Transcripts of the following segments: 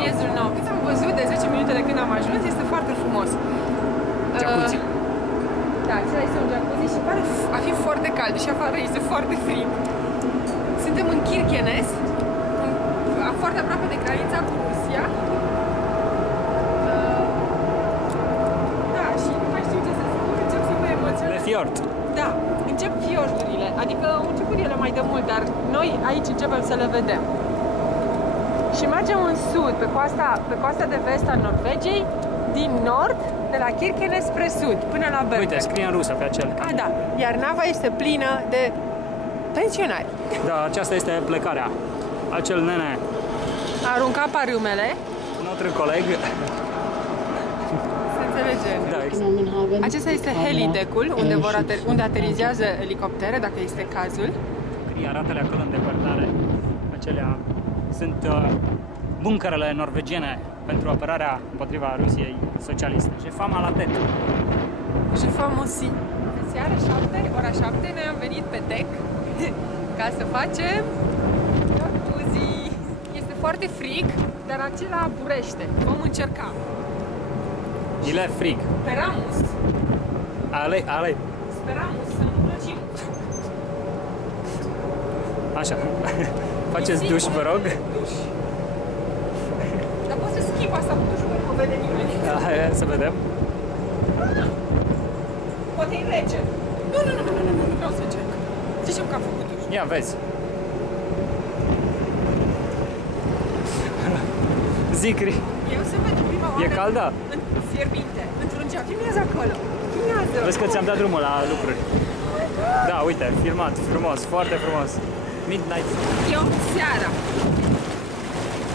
miezul nou. Cât am văzut de 10 minute de când am ajuns, este foarte frumos. Jacuzzi. Da, acela este un jacuzzi și pare a fi foarte cald, deși afară este foarte frig. Suntem în Kirkenes, foarte aproape de granița cu Rusia. Da, și nu mai știu ce să spun, încep să mă emoționez. Le fiord. Da, încep fiordurile, adică au început ele mai de mult, dar noi aici începem să le vedem. Și mergem în sud, pe coasta de vest a Norvegiei, din nord, de la Kirkenes spre sud, până la Bergen. Uite, scrie în rusă pe acel. Ah, da, iar nava este plină de pensionari. Da, aceasta este plecarea. Acel nene A aruncat pariumele. Notre coleg. Se înțelege. Da, exact. Acesta este helidecul, unde aterizează elicoptere, dacă este cazul. Arată-le acolo în depărtare. Acelea sunt buncărele norvegiene pentru apărarea împotriva Rusiei socialiste. Și fama la tet. Și famosi. Seara 7, ora 7, noi am venit pe dec ca să facem jacuzzi. Este foarte frig, dar acela burește. Vom încerca. Ile frig. Speramus. Ale. Speramus să nu plăcim. Așa. Faceți duș, vă rog. Duș. Dar poți să schimb asta cu dușul, că nu vede nimeni. Hai să vedem. Poate e rece. Nu, vreau să încerc. Zicem că am făcut duș. Ia, vezi. Zicri. Eu să văd prima oară. E caldă? Fierbinte. Într-un geam. Filmează acolo. Filmează. Vezi că ți-am dat drumul la lucruri. Da, uite, filmat, frumos, foarte frumos. Midnight. Eu seara.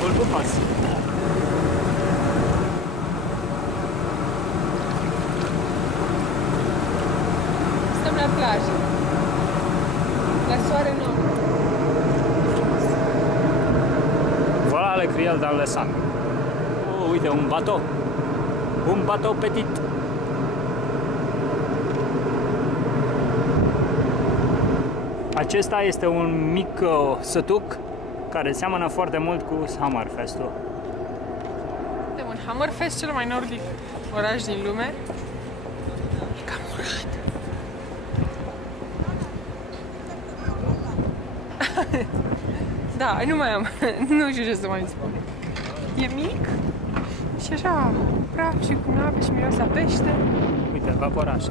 Îl pupați. Stăm la plajă. La soare nou. Voilà le criel dans le sang. Oh, uite, un bateau. Un bateau petit. Acesta este un mic sătuc care seamănă foarte mult cu Hammerfest-ul. De un Hammerfest, cel mai nordic oraș din lume. E cam urat. Da, nu mai am. Nu știu ce să mai spun. E mic și așa praf și cu nave și miroase a pește. Uite, vaporaș.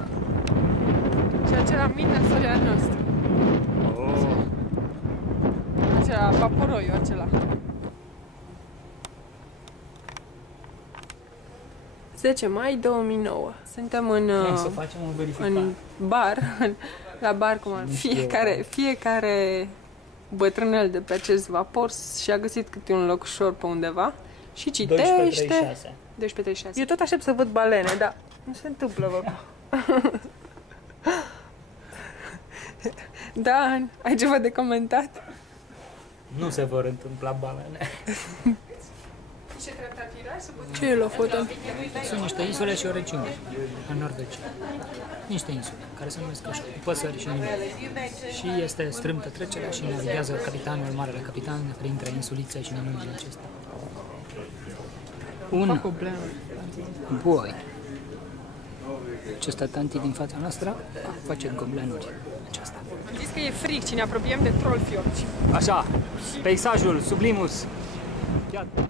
Și acela mic nasol al nostru. Oh. Acela, vaporoiul acela. 10 mai 2009. Suntem în bar, la bar cum ar fiecare bătrânel de pe acest vapor și-a găsit câte un locușor pe undeva și citește. 12:36. Eu tot aștept să văd balene, dar nu se întâmplă, vă. Dan, ai ceva de comentat? Nu se vor întâmpla balene. Ce e Lofoten? Sunt niște insule și o regiune în Norvegia. Niște insule care se numesc așa, păsări și nimeni. Și este strâmtă trecerea și navighează capitanul, marele capitan, printre insulițe și minunile acestea. Un boi. Acesta tanti din fața noastră face goblenuri. Aceasta. Am zis că e frig și ne apropiem de Trollfjord. Așa, peisajul sublimus. Iată.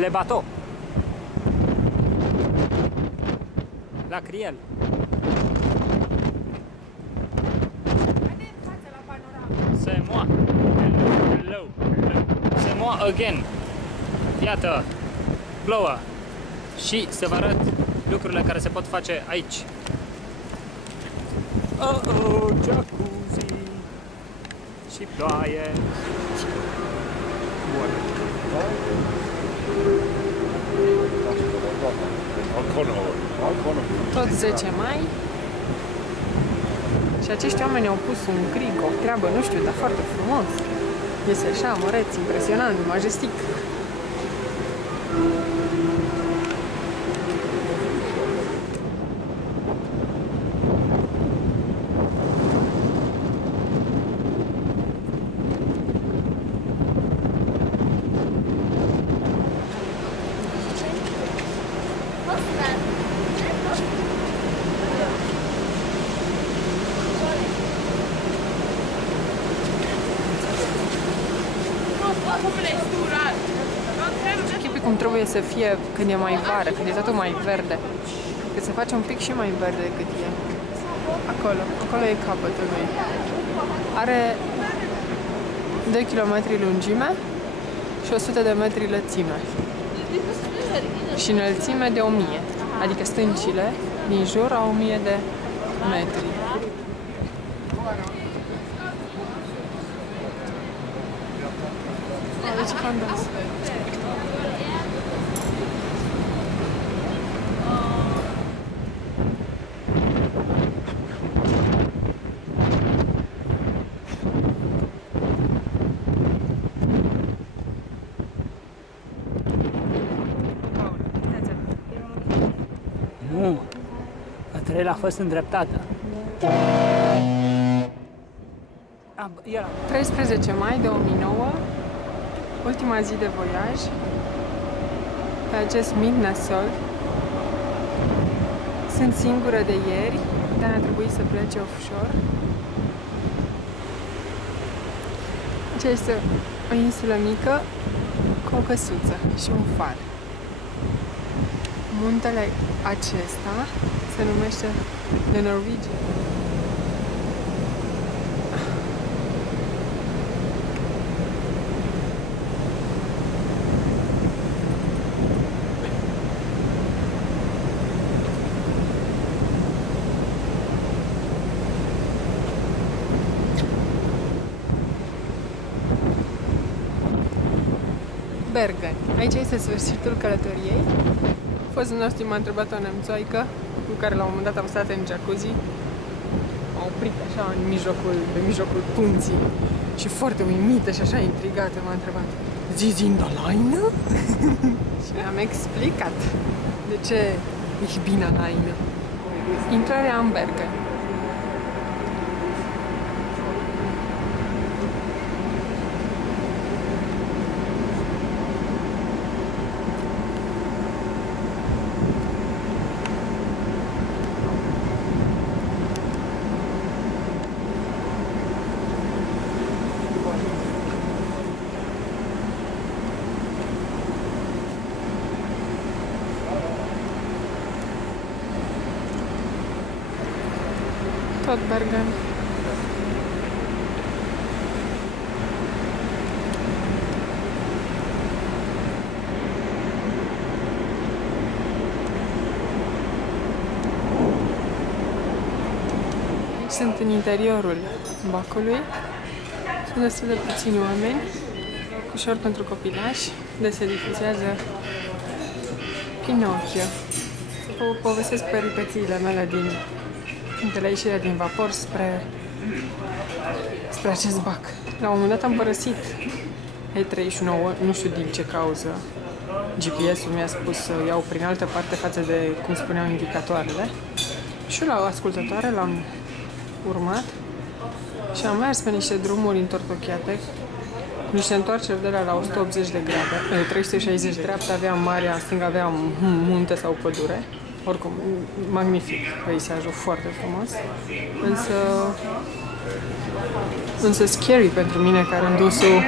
Le bateau. La criel. C'est moi. Hello. C'est moi again. Iată, plouă. Și să vă arăt lucrurile care se pot face aici. Oh, jacuzzi. Și ploaie. Bun. Tot 10 mai. Și acești oameni au pus un grig, o treabă, nu știu, dar foarte frumos. Este așa, măreț, impresionant, majestic. cum trebuie să fie când e mai vară, când e totul mai verde. Că se face un pic și mai verde decât e. Acolo e capătul lui. Are 2 km lungime și 100 de metri lățime. Și înălțime de 1000. Adică stâncile din jur au 1000 de metri. Deci fantastic. Nu, a fost îndreptată. 13 mai 2009, ultima zi de voiaj, pe acest mic nasol. Sunt singură de ieri, dar a trebuit să plece offshore. Aceea este o insulă mică cu o căsuță și un far. Muntele acesta se numește The Norwegian. Bergen. Aici este sfârșitul călătoriei. Fostul nostru m-a întrebat o nemțoaică cu care la un moment dat am stat în jacuzzi. M-a oprit așa pe mijlocul punții și foarte uimită și așa intrigată m-a întrebat: Sie sind alleine? Și am explicat de ce ich bin alleine. Intrarea în Bergen. Tot Bergen. Sunt în interiorul Bacului. Sunt destul de puțini oameni, ușor pentru copilași, de se difuzează Pinocchio. Să vă povestesc peripețiile mele de la ieșirea din vapor spre acest bac. La un moment dat am părăsit E39, nu știu din ce cauză. GPS-ul mi-a spus să iau prin altă parte față de cum spuneau indicatoarele. Și la o ascultătoare l-am urmat și am mers pe niște drumuri întortocheate, cu niște întoarceri de la 180 de grade, 360 de dreapta aveam marea, în stânga aveam munte sau pădure. Oricum, magnific peisajul, foarte frumos, însă scary pentru mine, care în dusul